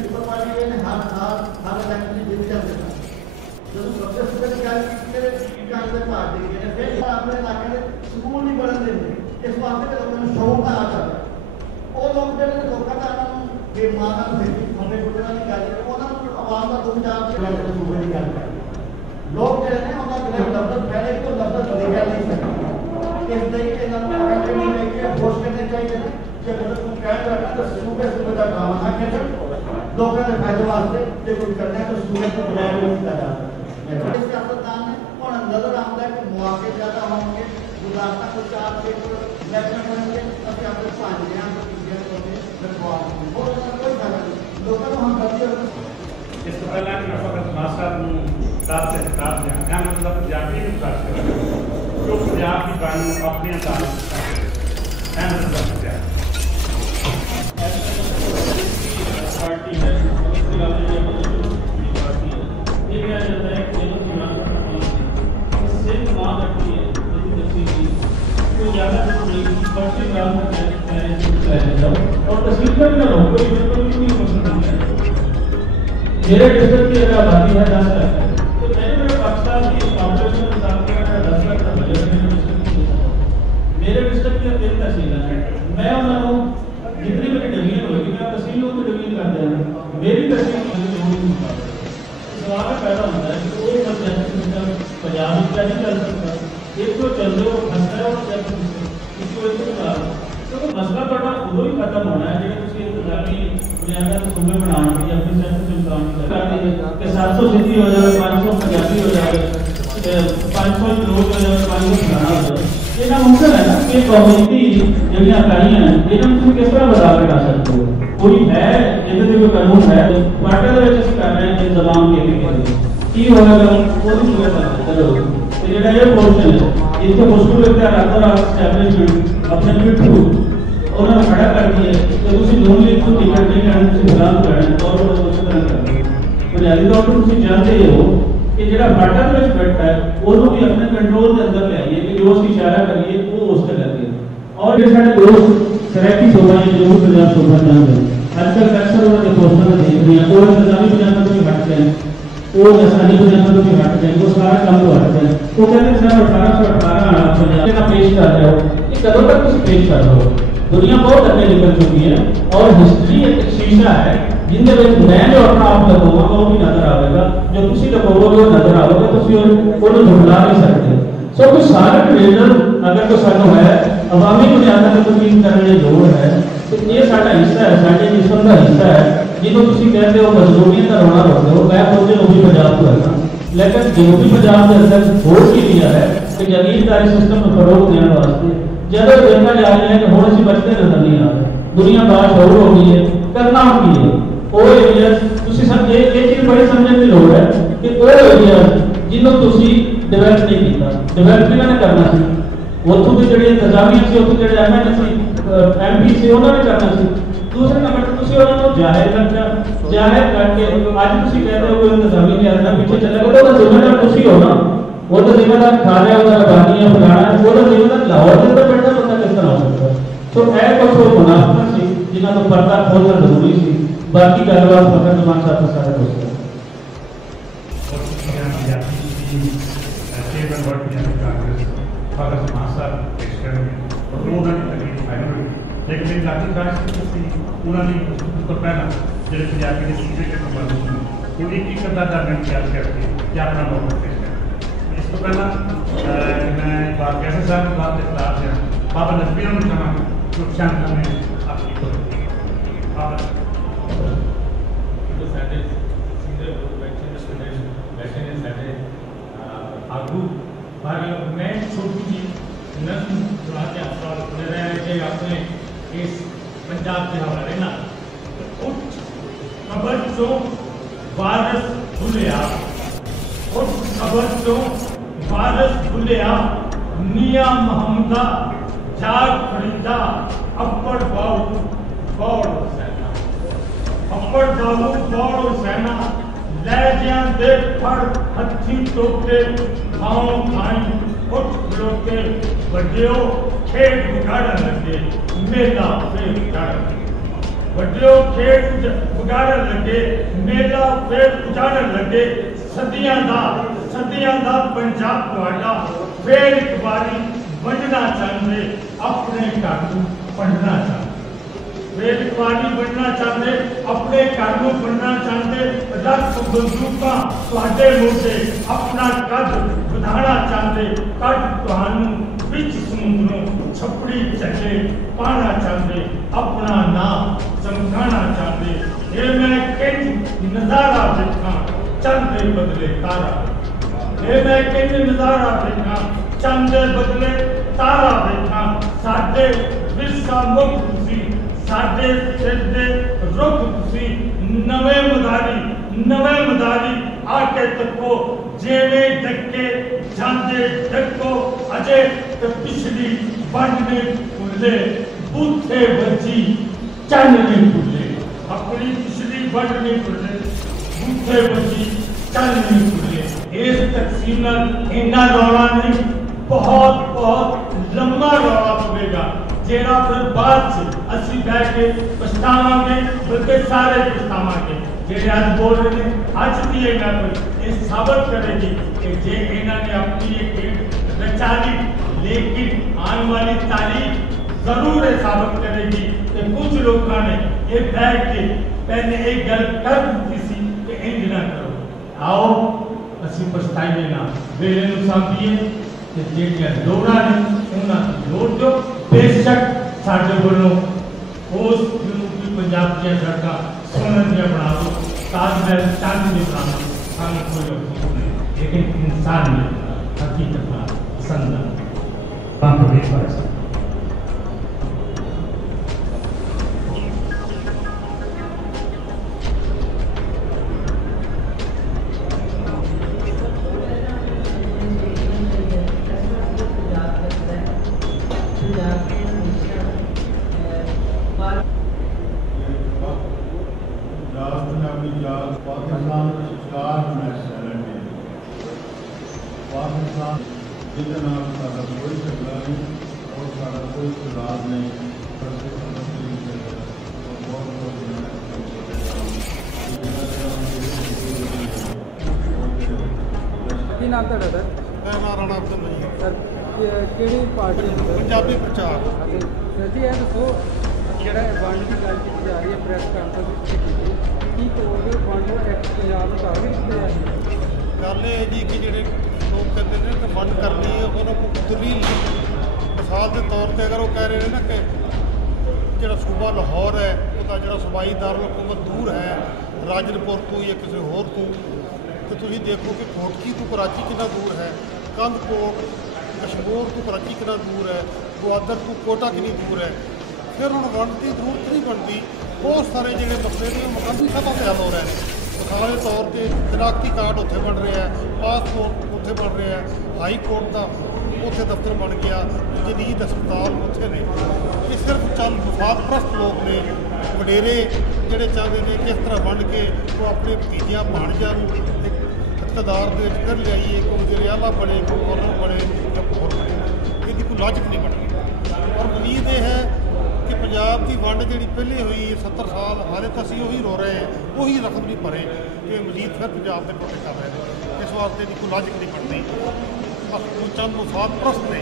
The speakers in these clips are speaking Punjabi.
पेपर पार्टी ने हर साल हर इलेक्शन में जीत जाते हैं जो सबसे सुंदर क्या मेरे कांग्रेस पार्टी के ने फिर अपने इलाके में स्कूल नहीं बनने देंगे इस वास्ते के लोगों ने शौक आ जाता है और लोग जो लोगों का नाम बेमाना से हमने गुजरा नहीं कर वो ना आवाम का दो चार से सूबे नहीं करता लोग जो है ना उनका लफ्ज़ पहले तो लफ्ज़ लेकर नहीं सकते इस तरीके के नाम करके नहीं चाहिए घोष करने चाहिए कि अगर तुम कह रहा है तो सूबे सूबे का काम ना करें लोगों ने फायदे वास्ते जो कुछ करना है तो सूबे को बुलाया नहीं जाता है इसके सियासतदान ने और नजर आता है कि मौके ज़्यादा होंगे गुजारता को चार से इलेक्शन होंगे तभी आपको पाँच यहाँ को चीज़ें होंगे बहुत कोई फायदा नहीं लोगों को हम गलती इससे पहले मैं फकत मासा साथ से मैं मतलब पंजाबी की बात कर रहा हूँ जो पंजाब की बानी अपने अंदाज मैं मतलब पार्टी है इसके अलावा ये पार्टी है ये क्या जाता है कि जो चुनाव सिर्फ मां करती है लेकिन अच्छी चीज तो ज्यादा नहीं फर्स्ट राउंड में पहले जाओ और तस्वीर का ना हो कोई बिल्कुल भी नहीं पसंद नहीं है मेरे डिस्ट्रिक्ट की अगर आबादी है 10 लाख तो मैंने पाकिस्तान की पॉपुलेशन के साथ में 10 लाख का बजट मेरे डिस्ट्रिक्ट की 3 तहसीलें हैं मैं उन्होंने जितनी मेरी डिवीजन होगी मैं तहसीलों की डिवीजन कर देना मेरी तहसील सवाल पैदा होता है कि वो पंचायत सिस्टम पंजाब में क्या नहीं चल सकता एक तो चल रहे हो फंसता है और इसको एक तो मसला पड़ा उदो ही खत्म होना है जो इंतजामी बुनियाद सूबे बनाने की अपनी सियासत में काम कि 700 सिंधी हो जाए 500 पंजाबी हो जाए 500 लोग हो जाए 500 फलाना हो जाए ये ना मुमकिन है ना कि कम्युनिटी जगह इकाइयां हैं ये तुम किस तरह बदलाव ला सकते हो कोई है इधर कोई कानून है पार्टी ਦੇ ਵਿੱਚ ਅਸੀਂ कर रहे हैं इंतजाम के की होगा वो भी सुबह चलो तो ये पोर्शन है इसको मुश्किल लगता है रातों रात एस्टैब्लिशमेंट अपने पिट्ठू उन्होंने खड़ा कर दिया तो उसी लोन ली तो टिकट नहीं करने से गुलाम करने और उसी तरह करने बुनियादी तौर पर तुम जानते हो कि जो बाटा के बैठा है ਉਹਨੂੰ भी अपने कंट्रोल के अंदर ले आइए कि जो उसकी इशारा करिए वो उस पे लगे और ये सारे दोस्त सराकी शोभा है जो पंजाब शोभा चाहते हैं आजकल अक्सर उन्होंने पोस्टर में देख रही है और इंतजामी पंजाब में भी हट गए वो नसानी पंजाब में भी हट गए वो सारा काम तो हट गए तो कहते हैं 1818 आप पंजाब का पेश कर रहे हो ये कदों तक कुछ पेश कर रहे हो दुनिया बहुत आगे निकल चुकी है और हिस्ट्री एक शीशा है जिंदे विच मैं जो अपना आप लगाऊंगा वो भी नजर आएगा जो तुसी लगाओगे वो नजर आओगे तुसी ਉਹਨੂੰ झुठला नहीं सकते सो कोई सारा डिवीजन अगर कोई सानू है अवामी बुनियाद पर तकमील करने की लोड़ है तो ये साडा हिस्सा है साडे जिस्म का हिस्सा है जिन्हों तुसी कहते हो मजलूमियत का रोना रोते हो मैं सोचे वो भी पंजाब को है लेकिन जनूबी पंजाब के अंदर होड़ की लिया है कि जागीरदारी सिस्टम में फरोग देने वास्ते जब देखा जा रहा है कि हम अभी बचते नजर नहीं आ रहे दुनिया बाशऊर हो गई है करना की है वो एरिया तुसी सब ये चीज बड़ी समझने की लोड़ है कि वो एरिया जिन्हों तुसी डेवलप नहीं किया डेवलप किन्होंने करना सी उतों के जो इंतजामिया से उतों जो MLA सी MP से उन्होंने करना सी दूसरे नंबर पर तुसी उन्होंने जाहिर करके आज तुसी कहते हो कोई इंतजामी नहीं आता पीछे चला गया तो जिम्मेदार तुसी हो ना वो तो जिम्मेदार खा रहा है उधर बानी है फलाना है वो तो जिम्मेदार लाहौर के अंदर बैठा बंदा किस तरह हो सकता है तो ऐ कुछ मुनाफिक सी जिन्हों को पर्दा खोलना जरूरी सी बाकी गलबात फकर जमान साहब सारे दोस्त लेकिन मेरी लाठी ख्वाहिश उन्होंने तो पहला जो पंजाबी के सीधे के खबर वो एक अदा मिनट याद करके क्या अपना मौका पेश करें इस तो पहला मैं बात कैसे साहब की बात के खिलाफ है बाबा नजमीर चाहना तो शांत में आपकी आगू मैं छोटी जी नस्ल सुना के अफसर सुन रहे हैं कि आपने इस पंजाब के हवाले ना उठ खबर चो वारस भूलिया उठ खबर चो वारस भूलिया मियां मोहम्मदा जाग फरीदा अप्पड़ बाबू गौड़ हुसैना अप्पड़ बाबू गौड़ हुसैना लहजियां दे फड़ हथी टोके खाओ खाई उठ खलोते बड्डियो खेत बिगाड़न लगे मेला फिर बिगाड़न ਵੱਡਿਓ ਖੇਡ ਵਿਗਾੜਨ ਲੱਗੇ, ਮੇਲਾ ਫੇਰ ਉਜਾੜਨ ਲੱਗੇ। ਸਦੀਆਂ ਦਾ ਪੰਜਾਬ ਤੁਹਾਡਾ ਫੇਰ ਇੱਕ ਵਾਰੀ ਵੰਡਣਾ ਚਾਹੁੰਦੇ, ਆਪਣੇ ਘਰ ਨੂੰ ਵੰਡਣਾ ਚਾਹੁੰਦੇ। ਫੇਰ ਇੱਕ ਵਾਰੀ ਵੰਡਣਾ ਚਾਹੁੰਦੇ, ਆਪਣੇ ਘਰ ਨੂੰ ਵੰਡਣਾ ਚਾਹੁੰਦੇ। ਰੱਖ ਬੰਦੂਕਾਂ ਤੁਹਾਡੇ ਮੋਢੇ, ਆਪਣਾ ਕੱਦ ਵਧਾਉਣਾ ਚਾਹੁੰਦੇ। ਕੱਦ ਤੁਹਾਨੂੰ ਵਿੱਚ ਸਮੁੰਦਰੋਂ ਛੱਪੜੀ ਚੱਲੇ ਪਾਣਾ ਚਾਹੁੰਦੇ, ਆਪਣਾ ਨਾਮ ਚਮਕਾਣਾ ਚਾਹੁੰਦੇ। ਇਹ ਮੈਂ ਕਿੰਜ ਨਜ਼ਾਰਾ ਦੇਖਾਂ ਚੰਦ ਦੇ ਬਦਲੇ ਤਾਰਾ, ਇਹ ਮੈਂ ਕਿੰਜ ਨਜ਼ਾਰਾ ਦੇਖਾਂ ਚੰਦ ਦੇ ਬਦਲੇ ਤਾਰਾ ਦੇਖਾਂ। ਸਾਡੇ ਵਿਰਸਾ ਮੁੱਖ ਤੁਸੀਂ, ਸਾਡੇ ਸਿਰ ਦੇ ਰੁੱਖ ਤੁਸੀਂ। ਨਵੇਂ ਮਦਾਰੀ ਆ ਕੇ ਤੱਕੋ, ਜਿਵੇਂ ਡੱਕੇ ਜਾਂਦੇ ਡੱਕੋ। ਅਜੇ ਤੇ ਪਿਛਲੀ ਵੰਡ ਨੇ ਭੁੱਲੇ, ਬੂਥੇ ਵੱਜੀ ਚੰਨ ਨੇ ਭੁੱਲੇ। ਆਪਣੀ ਪਿਛਲੀ ਵੰਡ ਨੇ ਭੁੱਲੇ, ਬੂਥੇ ਵੱਜੀ ਚੰਨ ਨੇ ਭੁੱਲੇ। ਇਸ ਤਕਸੀਮ ਨਾਲ ਇੰਨਾ ਰੌਲਾ ਨਹੀਂ, ਬਹੁਤ ਲੰਮਾ ਰੌਲਾ ਪਵੇਗਾ, ਜਿਹੜਾ ਫਿਰ ਬਾਅਦ ਚ ਅਸੀਂ ਬਹਿ ਕੇ ਪਛਤਾਵਾਂਗੇ, ਬਲਕਿ ਸਾਰੇ ਪਛਤਾਵਾਂਗੇ। ਜਿਹੜੇ ਅੱਜ ਬੋਲ ਰਹੇ ਨੇ, ਅੱਜ ਦੀ ਇਹ ਗੱਲ ਇਹ ਸਾਬਤ ਕਰੇਗੀ ਕਿ ਜੇ ਇਹਨਾਂ ਨੇ ਆਪਣੀ ਇਹ ਖੇਡ ਰਚਾ ਲਈ, ਲੇਕਿਨ ਆਉਣ ਵਾਲੀ ਤਾਰੀਖ ਜ਼ਰੂਰ ਇਹ ਸਾਬਤ ਕਰੇਗੀ ਕਿ ਕੁਝ ਲੋਕਾਂ ਨੇ ਇਹ ਬਹਿ ਕੇ ਪਹਿਲੇ ਇਹ ਗੱਲ ਕਰ ਦਿੱਤੀ ਸੀ ਕਿ ਇੰਜ ਨਾ ਕਰੋ। ਆਓ ਅਸੀਂ ਪਛਤਾਈਏ ਨਾ, ਵੇਲੇ ਨੂੰ ਸਾਂਭੀਏ ਤੇ ਜਿਹੜੀਆਂ ਲੋੜਾਂ ਨੇ ਉਹਨਾਂ ਦੀ ਲੋੜ ਦਿਓ। ਬੇਸ਼ੱਕ ਸਾਡੇ ਵੱਲੋਂ ਉਸ ਜਨੂਬੀ ਪੰਜਾਬ ਦੀਆਂ ਸੜਕਾਂ सोने दिया बना दो, ताजमहल चांदी में बना दो, हमें कोई अफसोस नहीं, लेकिन इंसान में हकीकत में पसंद है। पाकिस्तान जिसके नाम सारा कोई झगड़ा नहीं और सारा कोई इतराज नहीं। ਕੀ ਨਾਮ ਤੁਹਾਡਾ ਸਰ? ਮੈਂ ਰਾਣਾ ਅਬਦੁਲ ਨਹੀਂ ਸਰ ਕਿਹੜੀ ਪਾਰਟੀ ਹੈ ਸਰ? ਪੰਜਾਬੀ ਪ੍ਰਚਾਰ। ਸਰ ਜੀ ਇਹ ਦੱਸੋ, ਜਿਹੜਾ ਵੰਡ ਦੀ ਗੱਲ ਕੀਤੀ ਜਾ ਰਹੀ ਹੈ ਪ੍ਰੈਸ ਕਾਨਫਰੰਸ ਵਿੱਚ ਕੀਤੀ, ਕੀ ਕਹੋਗੇ ਵੰਡ ਐਕਟ ਪੰਜਾਬ ਨੂੰ ਕਾਗਜ਼ ਕੀਤਾ ਜਾ ਰਿਹਾ ਹੈ? ਗੱਲ ਇਹ ਜੀ ਕਿ ਜਿਹੜੇ ਲੋਕ ਕਹਿੰਦੇ ਨੇ ਕਿ ਵੰਡ ਕਰਨੀ ਹੈ, ਉਹਨਾਂ ਕੋਲ ਦਲੀਲ ਨਹੀਂ। ਮਿਸਾਲ ਦੇ ਤੌਰ ਤੇ ਅਗਰ ਉਹ ਕਹਿ ਰਹੇ ਨੇ ਨਾ ਕਿ ਜਿਹੜਾ ਸੂਬਾ ਲਾਹੌਰ ਹੈ ਉਹਦਾ ਜਿਹੜਾ ਸੂਬਾਈ ਦਾਰੁਲ ਹਕੂਮਤ ਦੂਰ ਹੈ ਰਾਜਨਪੁਰ ਤੋਂ ਜਾਂ ਕਿਸੇ ਹੋਰ ਤੋਂ, ਤੇ ਤੁਸੀਂ ਦੇਖੋ ਕਿ ਕੋਟਕੀ ਤੋਂ ਕਰਾਚੀ ਕਿੰਨਾ ਦੂਰ ਹੈ, ਕੰਦਕੋਟ ਕਸ਼ਮੀਰ ਤੋਂ ਕਰਾਚੀ ਕਿੰਨਾ ਦੂਰ ਹੈ, ਗਵਾਦਰ ਤੋਂ ਕੋਟਾ ਕਿੰਨੀ ਦੂਰ ਹੈ। ਫਿਰ ਹੁਣ ਵੰਡ ਦੀ ਜ਼ਰੂਰਤ ਨਹੀਂ ਬਣਦੀ। ਬਹੁਤ ਸਾਰੇ ਜਿਹੜੇ ਮਸਲੇ ਨੇ ਉਹ ਮੁਕੰਮਲ ਸਭਾ ਤੇ ਹੱਲ ਹੋ ਰਹੇ ਨੇ। ਮਿਸਾਲ ਦੇ ਤੌਰ ਤੇ ਸ਼ਨਾਖਤੀ ਕਾਰਡ ਉੱਥੇ ਬਣ ਰਿਹਾ ਹੈ, ਪਾਸਪੋਰਟ ਉੱਥੇ ਬਣ ਰਿਹਾ ਹੈ, ਹਾਈ ਕੋਰਟ ਦਾ ਉੱਥੇ ਦਫ਼ਤਰ ਬਣ ਗਿਆ, ਜਦੀਦ ਹਸਪਤਾਲ ਉੱਥੇ ਨੇ। ਇਹ ਸਿਰਫ ਚੰਦ ਮਫਾਦ ਪ੍ਰਸਤ ਲੋਕ ਨੇ, ਵਡੇਰੇ ਜਿਹੜੇ ਚਾਹੁੰਦੇ ਨੇ ਕਿਸ ਤਰ੍ਹਾਂ ਵੰਡ ਕੇ ਉਹ ਆਪਣੇ ਭਤੀਜਿਆਂ ਭਾਣਜਿਆਂ ਨੂੰ ਇਕਤਦਾਰ ਦੇ ਵਿੱਚ ਫਿਰ ਲਿਆਈਏ, ਕੋਈ ਵਜ਼ੀਰ ਆਲਾ ਬਣੇ, ਕੋਈ ਗਵਰਨਰ ਬਣੇ ਜਾਂ ਹੋਰ ਬਣੇ। ਇਹਦੀ ਕੋਈ ਲਾਜਿਕ ਨਹੀਂ ਬਣਦੀ। ਔਰ ਉਮੀਦ ਇਹ ਹੈ ਕਿ ਪੰਜਾਬ ਦੀ ਵੰਡ ਜਿਹੜੀ ਪਹਿਲੇ ਹੋਈ 70 ਸਾਲ, ਹਾਲੇ ਤਾਂ ਅਸੀਂ ਉਹੀ ਰੋ ਰਹੇ ਹਾਂ, ਉਹੀ ਰਕਮ ਨਹੀਂ ਭਰੇ ਕਿ ਮਜ਼ੀਦ ਫਿਰ ਪੰਜਾਬ ਦੇ ਟੋਟੇ ਕਰ ਰਹੇ ਨੇ। ਇਸ ਵਾਸਤੇ ਦੀ ਕੋਈ ਲਾਜਿਕ ਨਹੀਂ ਬਣਦੀ। ਬਸ ਕੋਈ ਚੰਦ ਮਫਾਦ ਪ੍ਰਸਤ ਨੇ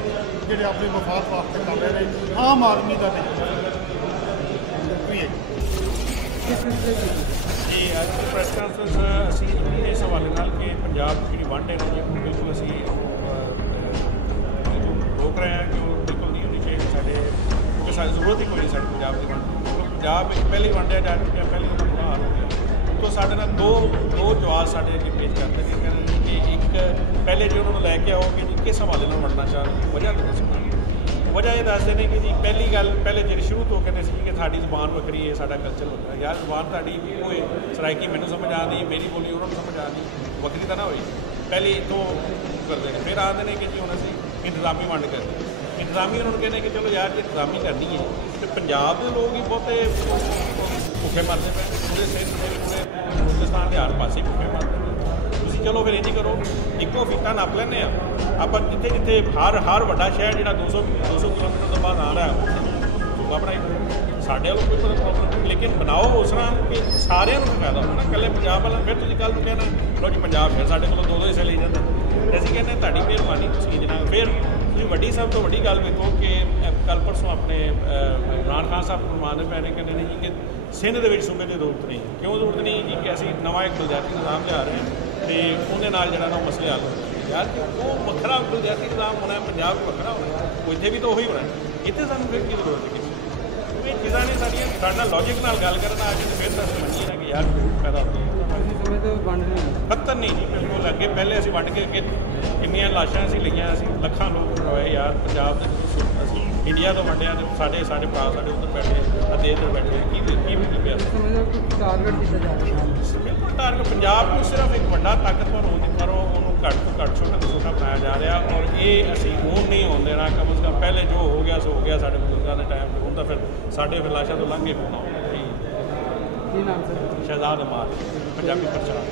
ਜਿਹੜੇ ਆਪਣੇ ਮਫਾਦ ਵਾਸਤੇ ਕਰ ਰਹੇ ਨੇ, ਆਮ ਆਦਮੀ ਦਾ ਨਹੀਂ। ਜੀ ਅੱਜ ਦੀ ਪ੍ਰੈਸ ਕਾਨਫਰੰਸ ਅਸੀਂ ਇਸ ਹਵਾਲੇ ਨਾਲ ਕਿ ਪੰਜਾਬ ਦੀ ਜਿਹੜੀ ਵੰਡ ਹੈ ਉਹਨੂੰ ਬਿਲਕੁਲ ਅਸੀਂ ਰੋਕ ਰਹੇ ਹਾਂ ਕਿ ਉਹ ਬਿਲਕੁਲ ਨਹੀਂ ਹੋਣੀ ਚਾਹੀਦੀ। ਸਾਡੇ ਸਾਡੀ ਜ਼ਰੂਰਤ ਹੀ ਕੋਈ ਨਹੀਂ ਸਾਡੇ ਪੰਜਾਬ ਦੀ ਵੰਡ। ਪੰਜਾਬ ਵਿੱਚ ਪਹਿਲੀ ਵੰਡਿਆ ਜਾ ਚੁੱਕਿਆ, ਪਹਿਲੀ ਉਹਦਾ ਬੁਰਾ ਹਾਲ ਹੋ ਗਿਆ। ਤੋਂ ਸਾਡੇ ਨਾਲ ਦੋ ਜਵਾਬ ਸਾਡੇ ਅੱਗੇ ਪੇਸ਼ ਕਰਦੇ ਨੇ, ਕਹਿੰਦੇ ਕਿ ਇੱਕ ਪਹਿਲੇ ਜੀ ਉਹਨਾਂ ਨੂੰ ਲੈ ਕੇ ਆਓ ਕਿ ਜੀ ਕਿਸ ਹਵਾਲੇ ਨਾਲ ਵੰਡਣਾ ਚਾਹ ਰਹੇ, ਵਜ੍ਹਾ ਦੱਸੋ। ਵਜ੍ਹਾ ਇਹ ਦੱਸਦੇ ਨੇ ਕਿ ਜੀ ਪਹਿਲੀ ਗੱਲ ਪਹਿਲੇ ਜਿਹੜੇ ਸ਼ੁਰੂ ਤੋਂ ਕਹਿੰਦੇ ਸੀ ਕਿ ਸਾਡੀ ਜ਼ੁਬਾਨ ਵੱਖਰੀ ਹੈ, ਸਾਡਾ ਕਲਚਰ ਵੱਖਰਾ। ਯਾਰ ਜ਼ੁਬਾਨ ਤੁਹਾਡੀ ਹੋਏ ਸਰਾਇਕੀ ਮੈਨੂੰ ਸਮਝ ਆਉਂਦੀ, ਮੇਰੀ ਬੋਲੀ ਉਹਨਾਂ ਨੂੰ ਸਮਝ ਆਉਂਦੀ, ਵੱਖਰੀ ਤਾਂ ਨਾ ਹੋਈ। ਪਹਿਲੇ ਤੋਂ ਕਰਦੇ ਨੇ, ਫਿਰ ਆਉਂਦੇ ਨੇ ਕਿ ਜੀ ਹੁਣ ਅਸੀਂ ਇੰਤਜ਼ਾਮੀ ਵੰਡ ਕਰਦੇ। ਇੰਤਜ਼ਾਮੀ ਉਹਨਾਂ ਨੂੰ ਕਹਿੰਦੇ ਕਿ ਚਲੋ ਯਾਰ ਜੇ ਇੰਤਜ਼ਾਮੀ ਕਰਨੀ ਹੈ ਤੇ ਪੰਜਾਬ ਦੇ ਲੋਕ ਹੀ ਬਹੁਤੇ ਭੁੱਖੇ ਮਰਦੇ ਪਏ, ਪੂਰੇ ਪੂਰੇ ਹਿੰਦੁਸਤਾਨ ਦੇ ਹਰ ਪਾਸੇ ਭੁੱਖੇ ਮਰਦੇ ਨੇ। ਤੁਸੀਂ ਚਲੋ ਫਿਰ ਇੰਝ ਕਰੋ, ਇੱਕੋ ਫੀਤਾ ਨੱਪ ਲੈਂਦੇ ਆ ਆਪਾਂ, ਜਿੱਥੇ ਜਿੱਥੇ ਹਰ ਵੱਡਾ ਸ਼ਹਿਰ ਜਿਹੜਾ 200 ਕਿਲੋਮੀਟਰ ਤੋਂ ਬਾਅਦ ਆ ਰਿਹਾ ਸੂਬਾ ਬਣਾਈ। ਸਾਡੇ ਵੱਲੋਂ ਕੋਈ ਪ੍ਰੋਬਲਮ ਨਹੀਂ, ਲੇਕਿਨ ਬਣਾਓ ਉਸ ਤਰ੍ਹਾਂ ਕਿ ਸਾਰਿਆਂ ਨੂੰ ਫਾਇਦਾ ਹੋਵੇ ਨਾ, ਇਕੱਲੇ ਪੰਜਾਬ ਵਾਲਾ। ਫਿਰ ਤੁਸੀਂ ਕੱਲ੍ਹ ਨੂੰ ਕਹਿਣਾ ਲੋ ਜੀ ਪੰਜਾਬ ਫਿਰ ਸਾਡੇ ਕੋਲੋਂ 2-2 ਹਿੱਸੇ ਲਈ ਜਾਂਦਾ, ਅਸੀਂ ਕਹਿੰਦੇ ਤੁਹਾਡੀ ਮਿਹਰਬਾਨੀ, ਤੁਸੀਂ ਜਨਾਬ। ਫਿਰ ਤੁਸੀਂ ਵੱਡੀ ਸਭ ਤੋਂ ਵੱਡੀ ਗੱਲ ਵੇਖੋ ਕਿ ਕੱਲ੍ਹ ਪਰਸੋਂ ਆਪਣੇ ਇਮਰਾਨ ਖਾਨ ਸਾਹਿਬ ਫਰਮਾਉਂਦੇ ਪਏ ਨੇ, ਕਹਿੰਦੇ ਨੇ ਜੀ ਕਿ ਸਿੰਧ ਦੇ ਵਿੱਚ ਸੂਬੇ ਦੀ ਜ਼ਰੂਰਤ ਨਹੀਂ। ਕਿਉਂ ਜ਼ਰੂਰਤ ਨਹੀਂ ਜੀ? ਕਿ ਅਸੀਂ ਨਵਾਂ ਇੱਕ ਬਲਦਿਆਤੀ ਨਿਜ਼ਾਮ ਲਿਆ ਰਹੇ ਹਾਂ ਅਤੇ ਉਹਦੇ ਨਾਲ ਜਿਹੜਾ ਨਾ ਉਹ ਮਸਲੇ ਹੱਲ ਹੋਣਗੇ। ਯਾਰ ਉਹ ਵੱਖਰਾ ਬਲਦਿਆਤੀ ਨਿਜ਼ਾਮ ਹੋਣਾ, ਪੰਜਾਬ ਵੱਖਰਾ ਹੋਣਾ, ਉਹ ਇੱਥੇ ਵੀ ਤਾਂ ਉਹੀ ਹੋਣਾ, ਇੱਥੇ ਸਾਨੂੰ ਫਿਰ ਕੀ ਜ਼ਰੂਰਤ ਹੈ ਕਿਸੇ ਇਹ ਚੀਜ਼ਾਂ ਨੇ ਸਾਡੀਆਂ ਸਾਡੇ ਨਾਲ ਲੌਜਿਕ ਨਾਲ ਗੱਲ ਕਰਨ ਆ ਕੇ ਫਿਰ ਤਾਂ ਅਸੀਂ ਮੰਨੀਏ ਨਾ ਕਿ ਯਾਰ ਪੈਦਾ ਹੁੰਦੀ ਹੈ। ਅਸੀਂ ਸਮੇਂ ਤੋਂ ਵੰਡ ਨਹੀਂ ਪੱਤਰ ਨਹੀਂ ਜੀ ਬਿਲਕੁਲ। ਅੱਗੇ ਪਹਿਲੇ ਅਸੀਂ ਵੰਡ ਕੇ ਅੱਗੇ ਕਿੰਨੀਆਂ ਲਾਸ਼ਾਂ ਅਸੀਂ ਲਈਆਂ, ਅਸੀਂ ਲੱਖਾਂ ਲੋਕ ਹੋਏ ਯਾਰ ਪੰਜਾਬ ਦੇ। ਅਸੀਂ ਇੰਡੀਆ ਤੋਂ ਵੰਡਿਆ ਅਤੇ ਸਾਡੇ ਭਰਾ ਸਾਡੇ ਉੱਧਰ ਬੈਠੇ ਅਤੇ ਇੱਧਰ ਬੈਠੇ, ਕੀ ਪਿਆ ਸਮੇਂ ਦਾ ਕੋਈ ਟਾਰਗੇਟ ਕੀਤਾ ਜਾ ਰਿਹਾ ਬਿਲਕੁਲ ਟਾਰਗੇਟ ਪੰਜਾਬ ਨੂੰ ਸਿਰਫ ਇੱਕ ਵੱਡਾ ਤਾਕਤਵਰ ਉਹਨੂੰ ਘੱਟ ਤੋਂ ਘੱਟ ਛੋਟਾ ਤੋਂ ਛੋਟਾ ਬਣਾਇਆ ਜਾ ਰਿਹਾ, ਔਰ ਇਹ ਅਸੀਂ ਹੁਣ ਨਹੀਂ ਹੋਣ ਦੇਣਾ। ਕਮ ਸੇ ਕਮ ਪਹਿਲੇ ਜੋ ਹੋ ਗਿਆ ਸੋ ਹੋ ਗਿਆ ਸਾਡੇ ਬਜ਼ੁਰਗਾਂ ਦੇ ਟਾਈਮ 'ਤੇ, ਹੁਣ ਤਾਂ ਫਿਰ ਸਾਡੇ ਫਿਰ ਲਾਸ਼ਾਂ ਤੋਂ ਲੰਘ ਕੇ ਹੋਣਾ। ਕੀ ਨਾਮ ਸਰ? ਸ਼ਹਿਜ਼ਾਦ ਅਮਾਨ, ਪੰਜਾਬੀ ਪ੍ਰਚਾਰ।